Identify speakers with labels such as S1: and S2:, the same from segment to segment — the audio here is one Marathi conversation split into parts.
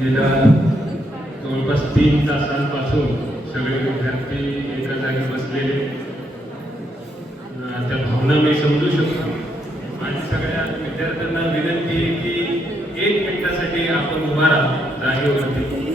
S1: गेल्या जवळपास तीन तासांपासून सगळे विद्यार्थी एका जागी बसलेले. त्या भावना मी समजू शकतो. आणि सगळ्या विद्यार्थ्यांना विनंती आहे की एक मिनिटासाठी आपण उभा राहा. जागेवरती.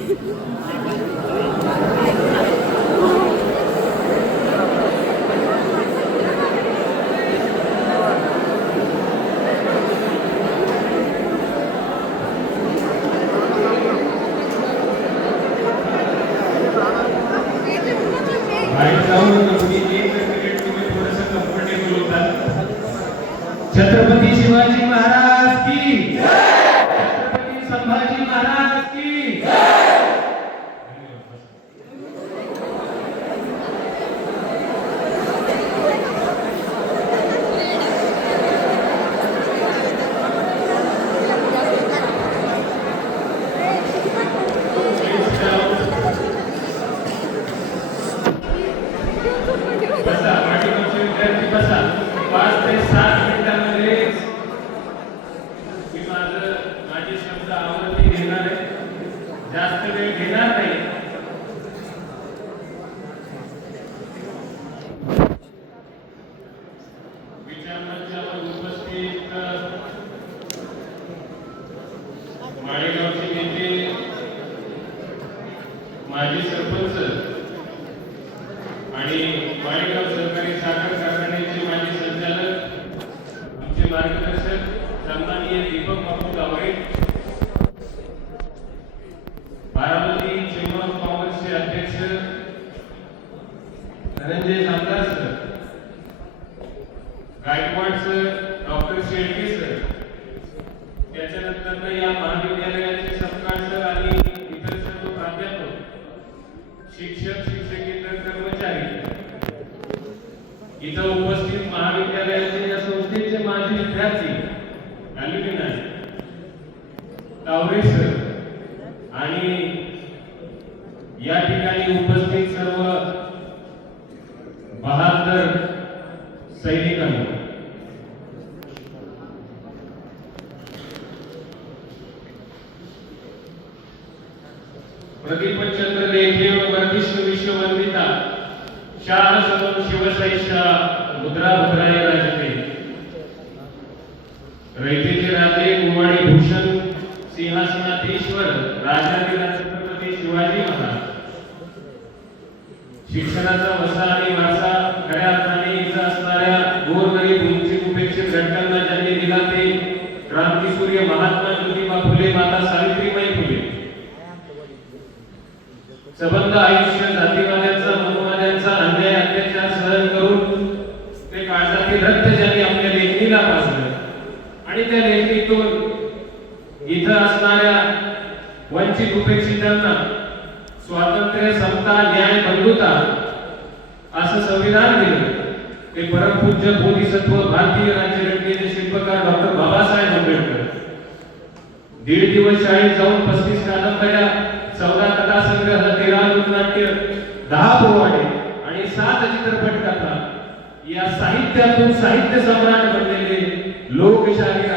S1: बाहेर जाऊन तुम्ही एक मिनिट तुम्ही थोडंसं कम्फर्टेबल होता छत्रपती शिवाजी महाराज की चार समम शिवसैषा मुद्रा भद्राय राजते रयतेचे राजे कुमारी भूषण सिंहासनाधीश्वर राजाधिराज छत्रपती शिवाजी महाराज. शिक्षणाचा वसा आणि वारसा खऱ्या अर्थाने इथं असणाऱ्या गोरगरीब उंचीत उपेक्षित घटकांना ज्यांनी दिला ते क्रांतीसूर्य महात्मा ज्योतिबा फुले माता सावित्रीबाई फुले. सबंध आयुष्य जातीवाद ग्रंथ ज्यांनी आपल्या लेखणीला पाजलं आणि त्या लेखणीतून इथं असणाऱ्या वंचित उपेक्षितांना स्वातंत्र्य समता न्याय बंधुता असं संविधान दिलं. ते परमपूज्य बोधिसत्व भारतीय राज्यघटनेचे शिल्पकार डॉक्टर बाबासाहेब आंबेडकर. दीड दिवस शाळेत जाऊन पस्तीस कादंबऱ्या चौदा कथासंग्रह तेरा लोकनाट्य दहा पोवाडे आणि सात चित्रपट या साहित्यातून साहित्य सम्राट बनलेले लोकशाही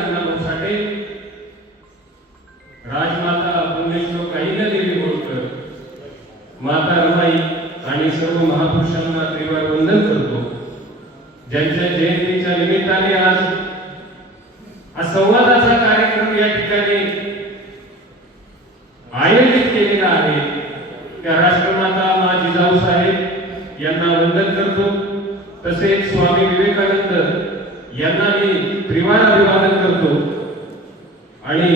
S1: आणि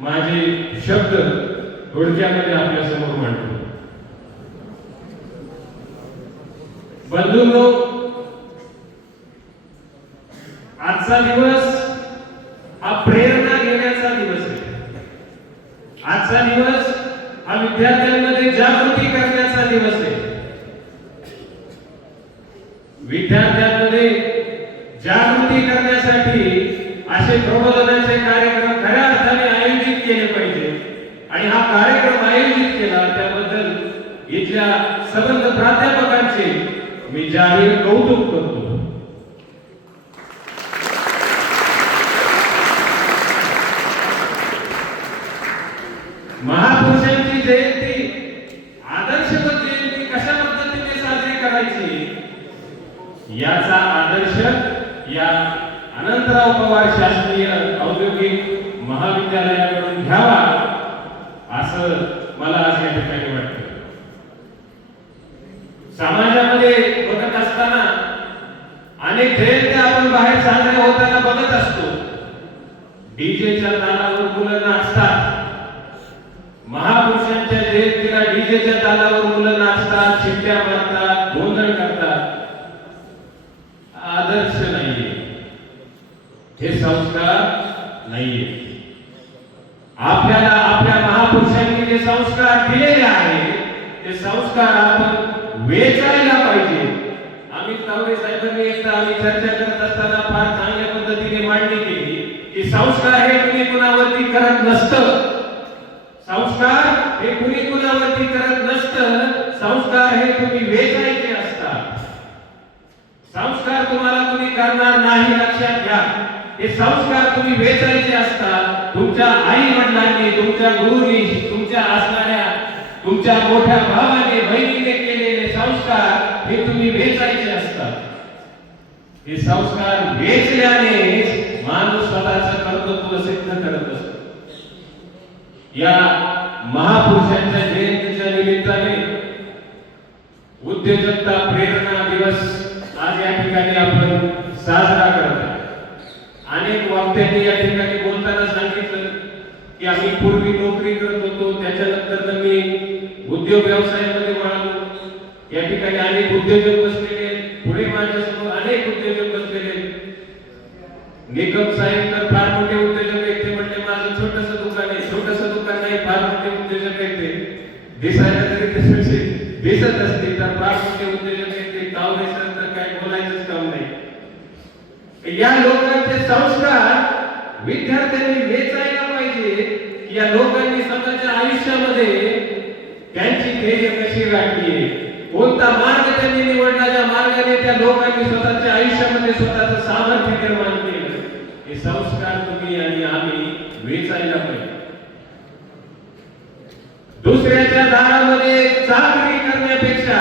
S1: माझे शब्द थोडक्यामध्ये आपल्यासमोर मांडतो. बंधूंनो आजचा दिवस हा प्रेरणा घेण्याचा दिवस आहे आजचा दिवस हा विद्यार्थ्यांमध्ये जागृती करण्याचा दिवस आहे विद्यार्थ्यांमध्ये जागृती करण्यासाठी असे प्रबोधनाचे कार्यक्रम खऱ्या अर्थाने आयोजित केले पाहिजे आणि हा कार्यक्रम आयोजित केला त्याबद्दल इथल्या सबंध प्राध्यापकांचे मी जाहीर कौतुक करतो महापुरुषांची जयंती आदर्शवत जयंती कशा पद्धतीने साजरी करायची याचा आदर्श या अनंतराव पवार शासकीय औद्योगिक महाविद्यालयाकडून घ्यावा असं मला आज या ठिकाणी वाटतं समाजामध्ये बघत असताना अनेक जयंत्या आपण बाहेर साजऱ्या होताना बघत असतो. डीजेच्या तालावर मुलं नाचतात. महापुरुषांच्या जयंतीला डीजेच्या तालावर मुलं नाचतात शिट्ट्या मारतात गोंधळ करतात. आदर्श नाहीये. हे संस्कार नाहीये. आपल्याला आपल्या महापुरुषांनी जे संस्कार दिलेले आहे ते संस्कार आपण वेचायला पाहिजे. आम्ही तावडे साहेबांनी एकदा आम्ही चर्चा करत असताना फार चांगल्या पद्धतीने मांडणी केली की संस्कार हे कुणी कुणावरती करत नसतं. संस्कार हे कुणी कुणावरती करत नसतं संस्कार हे तुम्ही वेचायचे असतात. संस्कार तुम्हाला कुणी करणार नाही लक्षात घ्या. हे संस्कार तुम्ही वेचायचे असतात. तुमच्या आई वडिलांनी तुमच्या गुरुनी तुमच्या असणाऱ्या तुमच्या मोठ्या भावाने बहिणीने केलेले संस्कार हे तुम्ही वेचायचे असतात. हे संस्कार वेचल्याने माणूस स्वतःच कर्तृत्व सिद्ध करत असतो. या महापुरुषांच्या जयंतीच्या निमित्ताने उद्योजकता प्रेरणा दिवस आज या ठिकाणी आपण साजरा करत आहे अनेक वक्त्यांनी या ठिकाणी बोलताना सांगितलं की आम्ही पूर्वी नोकरी करत होतो त्याच्यानंतर मी उद्योग व्यवसायामध्ये वळालो या ठिकाणी अनेक उद्योजक बसले. पुढे माझ्यासमोर अनेक उद्योजक बसलेले निकम साहेब तर फार मोठे उद्योजक आहेत ते म्हणले माझं छोटस दुकान आहे छोटस दुकान नाही फार मोठे उद्योजक आहेत ते. दिसायला तरी तसे दिसत असतील तर फार मोठे उद्योजक आहेत ते. तावरे सर तर काय बोलायचंच काम नाही. या लोकांचे संस्कार विद्यार्थ्यांनी वेचायला पाहिजे या लोकांनी स्वतःच्या आयुष्यामध्ये त्यांची ध्येय कशी गाठली कोणता मार्ग त्यांनी निवडला ज्या मार्गाने त्या लोकांनी स्वतःच्या आयुष्यामध्ये स्वतःचं सामर्थ्य निर्माण केलं हे संस्कार तुम्ही आणि आम्ही वेचायला पाहिजे. दुसऱ्याच्या दारामध्ये चाकरी करण्यापेक्षा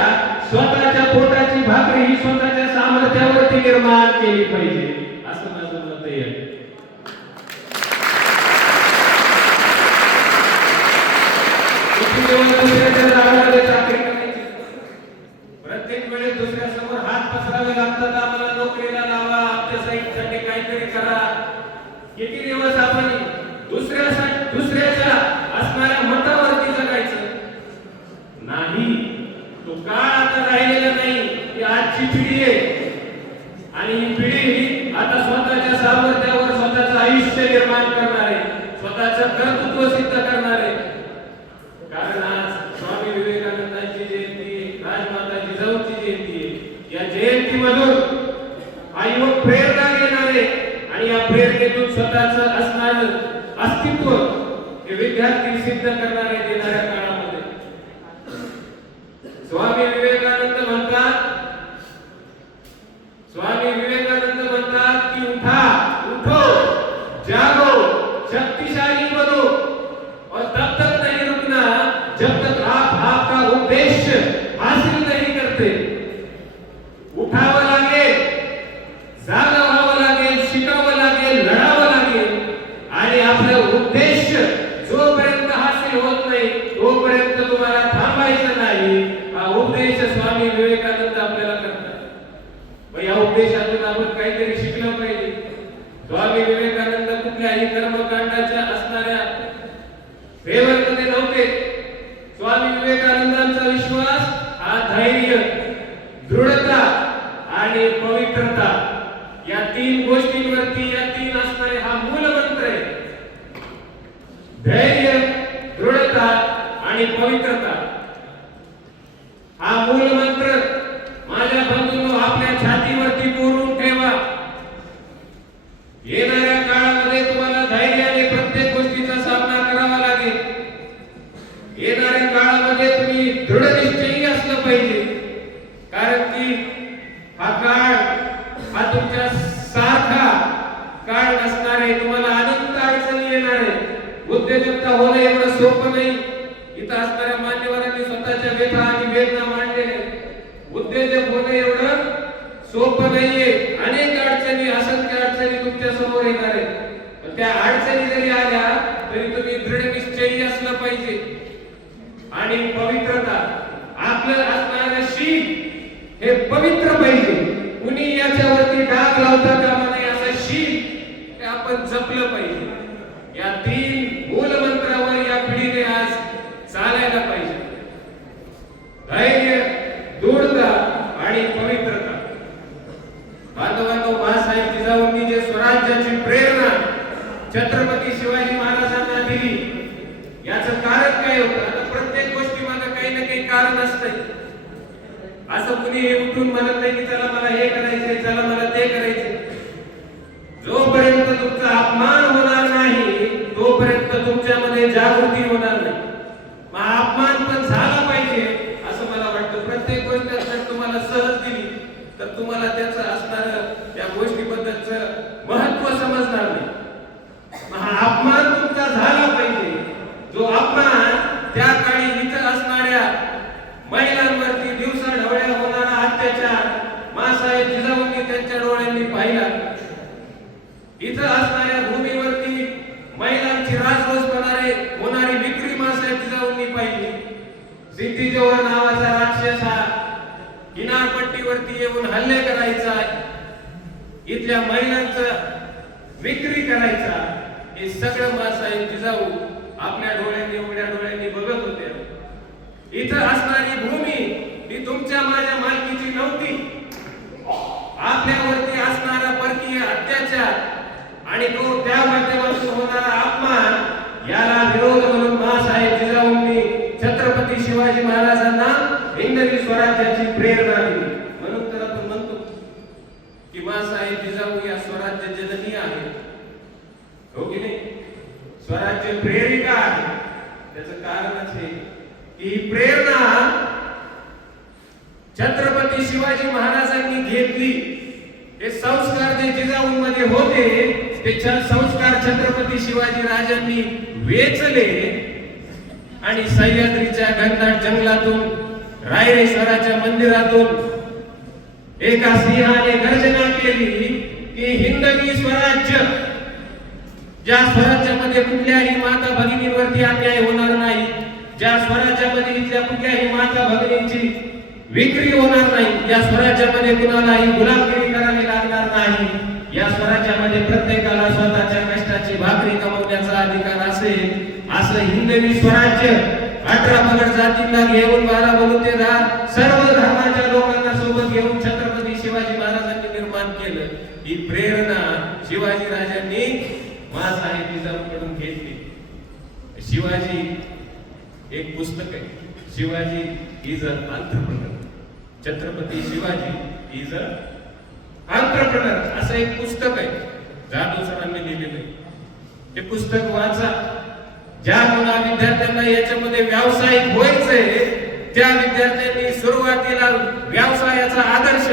S1: स्वतःच्या पोटाची भाकरी ही स्वतःच्या सामर्थ्यावरती निर्माण केली पाहिजे असं माझं मत आहे. दुसऱ्याच्या दारामध्ये वेळेस दुसऱ्या समोर हात पसरावे लागतात. आम्हाला नोकरीला लावा आमच्या साईडसाठी काहीतरी करा. किती दिवस आपण दुसऱ्यासाठी दुसऱ्याच्या असणाऱ्या मतावरती जगायचं? नाही. तो काळ आता राहिलेला नाही. ही आजची पिढी आहे. आणि ही पिढी आता स्वतःच्या सामर्थ्यावर स्वतःचं आयुष्य निर्माण करणार आहे स्वतःचं कर्तृत्व सिद्ध करणार आहे कारण आज स्वामी विवेकानंदांची जयंती आहे, राजमाता जिजाऊची जयंती आहे. या जयंतीमधून हा युवक प्रेरणा घेणार आहे आणि या प्रेरणेतून स्वतःच असणार अस्तित्व हे विद्यार्थी सिद्ध करणार ಏನ आणि पवित्रता. आपलं असणारं शील हे पवित्र पाहिजे. कुणी याच्यावरती डाग लावता कामा नाही असं शील हे आपण जपलं पाहिजे. या तीन मूलमंत्रावर या पिढीने आज चालायला पाहिजे धैर्य दृढता आणि पवित्रता बांधवांनो बाळासाहेब जिजाऊंनी जे स्वराज्याची प्रेरणा छत्रपती शिवाजी महाराजांना दिली याचं कारण काय होतं आता प्रत्येक गोष्टी मागे काही ना काही कारण असतंय असं कुणी हे उठून म्हणत नाही की चला मला हे करायचंय चला मला ते करायचंय जोपर्यंत तुमचा अपमान होणार नाही तोपर्यंत तुमच्यामध्ये जागृती होणार नाही मग हा अपमान पण झाला पाहिजे असं मला वाटतं प्रत्येक गोष्ट जर तुम्हाला सहज दिली तर तुम्हाला त्याचं असणारं त्या गोष्टीबद्दलचं महत्त्व समजणार नाही मग हा अपमान तुमचा झाला पाहिजे जो अपमान त्या काळी इथं असणाऱ्या महिलांवरती दिवसा ढवळ्या होणारा अत्याचार मासाहेब जिजाऊंनी त्यांच्या डोळ्यांनी पाहिला इथं असणाऱ्या भूमीवरती महिलांची राजरोस होणारे होणारी विक्री माणसाची जाऊन मी पाहिली. सिद्धी जोहर नावाचा राक्षस हा किनारपट्टीवरती येऊन हल्ले करायचा. इथल्या महिलांचं विक्री करायचा. हे सगळं मासाहेब जिजाऊ आपल्या डोळ्यांनी उघड्या डोळ्यांनी बघत होते. इथं असणारी भूमी ही तुमच्या माझ्या मालकीची नव्हती. आपल्यावरती असणारा परकीय अत्याचार आणि तो त्या माध्यमातून होणारा अपमान याला विरोध म्हणून मासाहेब जिजाऊंनी छत्रपती शिवाजी महाराजांना हिंदवी स्वराज्याची प्रेरणा दिली. म्हणून तर आपण म्हणतो की मासाहेब जिजाऊ या स्वराज्य जननी आहे. हो की नाही? स्वराज्य प्रेरिका आहे. त्याचं कारणच हे की प्रेरणा छत्रपती शिवाजी महाराजांनी घेतली. हे संस्कार जे जिजाऊंमध्ये होते ते संस्कार छत्रपती शिवाजी राजांनी वेचले आणि सह्याद्रीच्या घनदाट जंगलातून रायरेश्वराच्या मंदिरातून एका सिंहाने गर्जना केली की हिंदवी स्वराज्य ज्या स्वराज्यामध्ये कुठल्याही माता भगिनीवरती अन्याय होणार नाही ज्या स्वराज्यामध्ये इथल्या कुठल्याही माता भगिनींची विक्री होणार नाही या स्वराज्यामध्ये कुणालाही गुलामगिरी करावी लागणार नाही. या स्वराज्यामध्ये प्रत्येकाला स्वतःच्या कष्टाची भाकरी कमवण्याचा अधिकार असेल असं हिंदवी स्वराज्य अठरा पगड जातींना घेऊन बारा बोलून ते सर्व धर्माच्या लोकांना सोबत घेऊन छत्रपती शिवाजी महाराजांनी निर्माण केलं. ही प्रेरणा शिवाजी राजांनी महासाहेब जिजाऊकडून घेतली. शिवाजी एक पुस्तक आहे. Shivaji is a Andhra Chhatrapati Shivaji is a entrepreneur असं एक पुस्तक आहे. जाधव सरांनी लिहिलेलं आहे. हे पुस्तक वाचा. ज्या मुला विद्यार्थ्यांना याच्यामध्ये व्यावसायिक व्हायचंय त्या विद्यार्थ्यांनी सुरुवातीला व्यवसायाचा आदर्श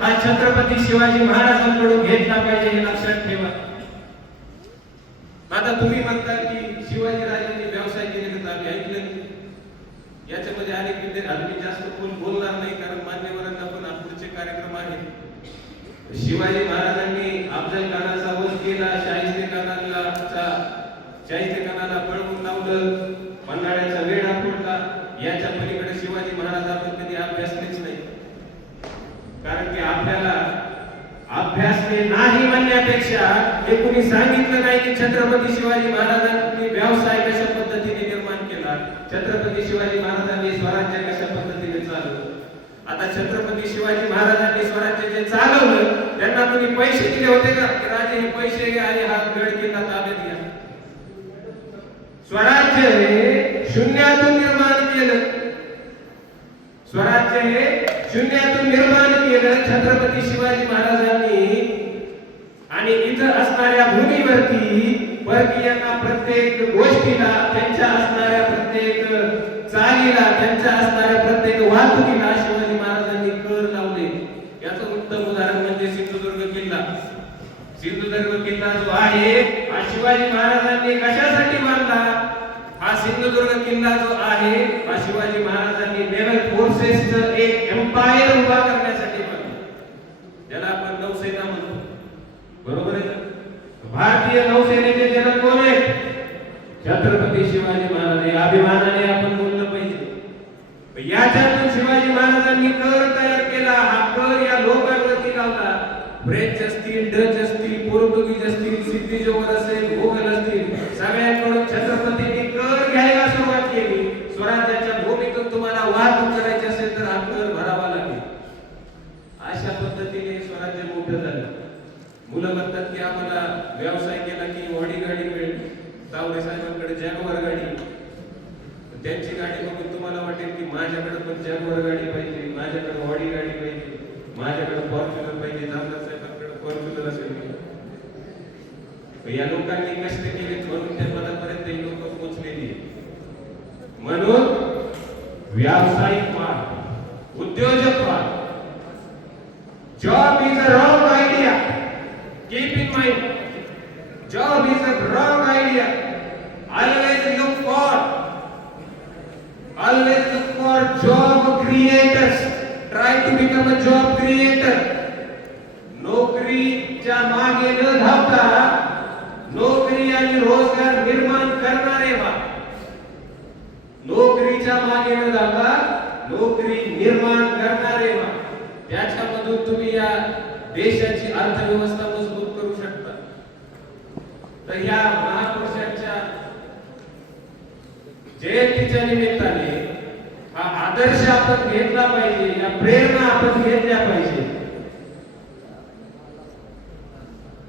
S1: हा छत्रपती शिवाजी महाराजांकडून घेतला पाहिजे हे लक्षात ठेवा. आता तुम्ही म्हणता की शिवाजी राजांनी व्यवसाय केले तर आम्ही ऐकलं याच्यामध्ये अनेक विद्यार्थी आम्ही जास्त कोण बोलणार नाही कारण मान्यवरांना पण पुढचे कार्यक्रम आहेत. शिवाजी महाराजांनी अफजल खानाचा वध केला शाहिस्ते खानाला शाहिस्ते खानाला पळवून लावलं पन्हाळ्याचा वेळ फोडला. याच्या पलीकडे शिवाजी महाराज कधी अभ्यासलेच नाही. कारण की आपल्याला अभ्यासले नाही म्हणण्यापेक्षा हे कुणी सांगितलं नाही की छत्रपती शिवाजी महाराजांनी व्यवसाय कशा पद्धतीने निर्माण केला. छत्रपती शिवाजी महाराजांनी स्वराज्य आता छत्रपती शिवाजी महाराजांनी स्वराज्य जे चालवलं त्यांना तुम्ही पैसे दिले होते का? की राजे हे पैसे घ्या आणि हा गड किल्ला ताब्यात घ्या. स्वराज्य हे शून्यातून निर्माण केलं. स्वराज्य हे शून्यातून निर्माण केलं छत्रपती शिवाजी महाराजांनी. आणि इथं असणाऱ्या भूमीवरती परकीयांना प्रत्येक गोष्टीला त्यांच्या असणाऱ्या प्रत्येक चालीला त्यांच्या असणाऱ्या प्रत्येक वाहतुकीला शिवाजी महाराजांनी कर लावले याचं उत्तम उदाहरण म्हणजे सिंधुदुर्ग किल्ला सिंधुदुर्ग किल्ला जो आहे हा शिवाजी महाराजांनी कशासाठी बांधला सिंधुदुर्ग किल्ला जो आहे हा शिवाजी महाराजांनी नेव्हल फोर्सेसचं एक एम्पायर उभा करण्यासाठी बनवला ज्याला आपण नौसेना म्हणतो. बरोबर आहे भारतीय नौसेनेचे जनक कोण आहेत? छत्रपती शिवाजी महाराज अभिमानाने आपण बोललं पाहिजे याच्यातून शिवाजी महाराजांनी कर तयार केला हा कर या लोकांवरती लावला फ्रेंच असतील डच असतील पोर्तुगीज असतील सिद्धिजोवर असेल मोगल असतील सगळ्यांकडून छत्रपतींनी कर घ्यायला सुरुवात केली स्वराज्याच्या भूमीतून तुम्हाला वाहतूक करायची असेल तर हा कर भरावा लागेल अशा पद्धतीने स्वराज्य मोठं झालं मुलं म्हणतात की आम्हाला व्यवसाय केला की वडी गाडी मिळेल तावडे साहेबांकडे जॅगवार गाडी. त्यांची गाडी बघून तुम्हाला वाटेल की माझ्याकडे पण जॅगवार गाडी पाहिजे माझ्याकडे वडी गाडी पाहिजे माझ्याकडे फॉर्च्युनर पाहिजे दादा साहेबांकडे फॉर्च्युनर असेल. या लोकांनी कष्ट केले म्हणून त्या पदापर्यंत ही लोक पोहोचलेली म्हणून व्यावसायिक वाढ उद्योग to become a job creator. नोकरीच्या मागे न धावता नोकरी आणि रोजगार निर्माण करणारे व्हा नोकरीच्या मागे न धावता नोकरी निर्माण करणारे व्हा त्याच्यामधून तुम्ही या देशाची अर्थव्यवस्था मजबूत करू शकता. तर या महापुरुषांच्या जयंतीच्या निमित्ताने हा आदर्श आपण घेतला पाहिजे या प्रेरणा आपण घेतल्या पाहिजे.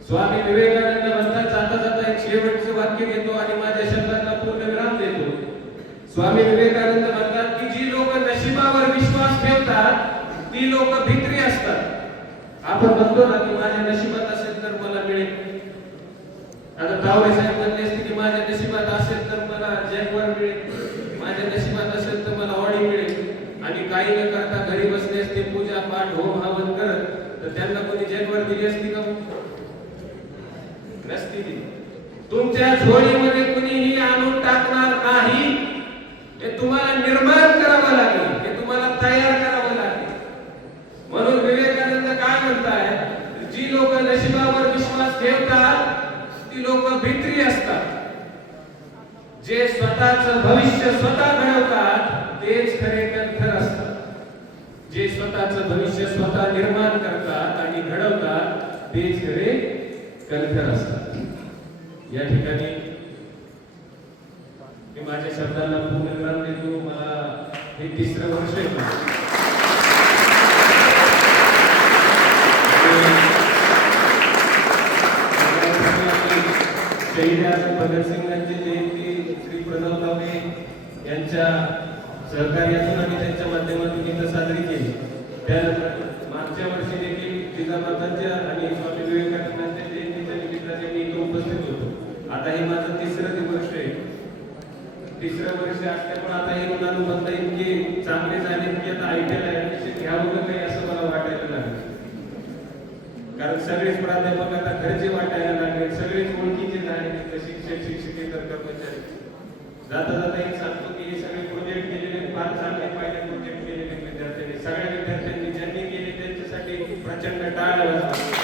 S1: स्वामी विवेकानंद म्हणतात जाता जाता एक शेवटचं वाक्य घेतो आणि माझ्या शब्दांना पूर्ण विराम देतो. स्वामी विवेकानंद म्हणतात की जी लोक नशिबावर विश्वास ठेवतात ती लोक भित्री असतात. आपण म्हणतो ना की माझ्या नशिबात असेल तर मला मिळेल. आता तावडे साहेब म्हणले असते की माझ्या नशिबात असेल तर मला जगभर मिळेल. माझ्या नशिबात असेल तर मला ऑडी मिळेल आणि काही न करता घरी बसले असते पूजा पाठ होम हवन करत तर त्यांना कोणी जॅगवार दिली असती का? नसती दिली. तुमच्या झोळीमध्ये कुणीही आणून टाकणार नाही. हे तुम्हाला निर्माण करावं लागेल हे तुम्हाला तयार करावं लागेल म्हणून विवेकानंद काय म्हणताय जी लोक नशिबावर विश्वास ठेवतात ती लोक भित्री असतात जे स्वतःच भविष्य स्वतः घडवतात तेच खरे कंथर असतात जे स्वतःच भविष्य स्वतः निर्माण करतात आणि घडवतात तेच खरे कंथर असतात या ठिकाणी मी माझ्या शब्दांना पूर्ण देतो मला हे तिसरं वर्ष आहे भगतसिंगांची जयंती श्री प्रणव यांच्या सहकार्यातून आणि त्यांच्या माध्यमातून इथं साजरी केली. मागच्या वर्षी देखील जिजामातांच्या आणि स्वामी विवेकानंदांच्या जयंतीच्या निमित्ताने मी इथं उपस्थित होतो. आता हे माझं तिसरं वर्ष आहे. तिसरं वर्ष असल्यामुळे आता हे मुलांना म्हणता येईल की चांगले झाले की आता आयटीआय ऍडमिशन घ्यावं का काही असं मला वाटायला लागलं. कारण सगळेच प्राध्यापक आता घरचे वाटायला लागले. सगळेच ओळखीचे आहेत तिथं शिक्षक शिक्षकेतर कर्मचारी. जाता जाता एक सांगतो की हे सगळे प्रोजेक्ट केलेले फार चांगले पाहिजे प्रोजेक्ट केलेले विद्यार्थ्यांनी. सगळ्या विद्यार्थ्यांनी ज्यांनी केले त्यांच्यासाठी प्रचंड टाळ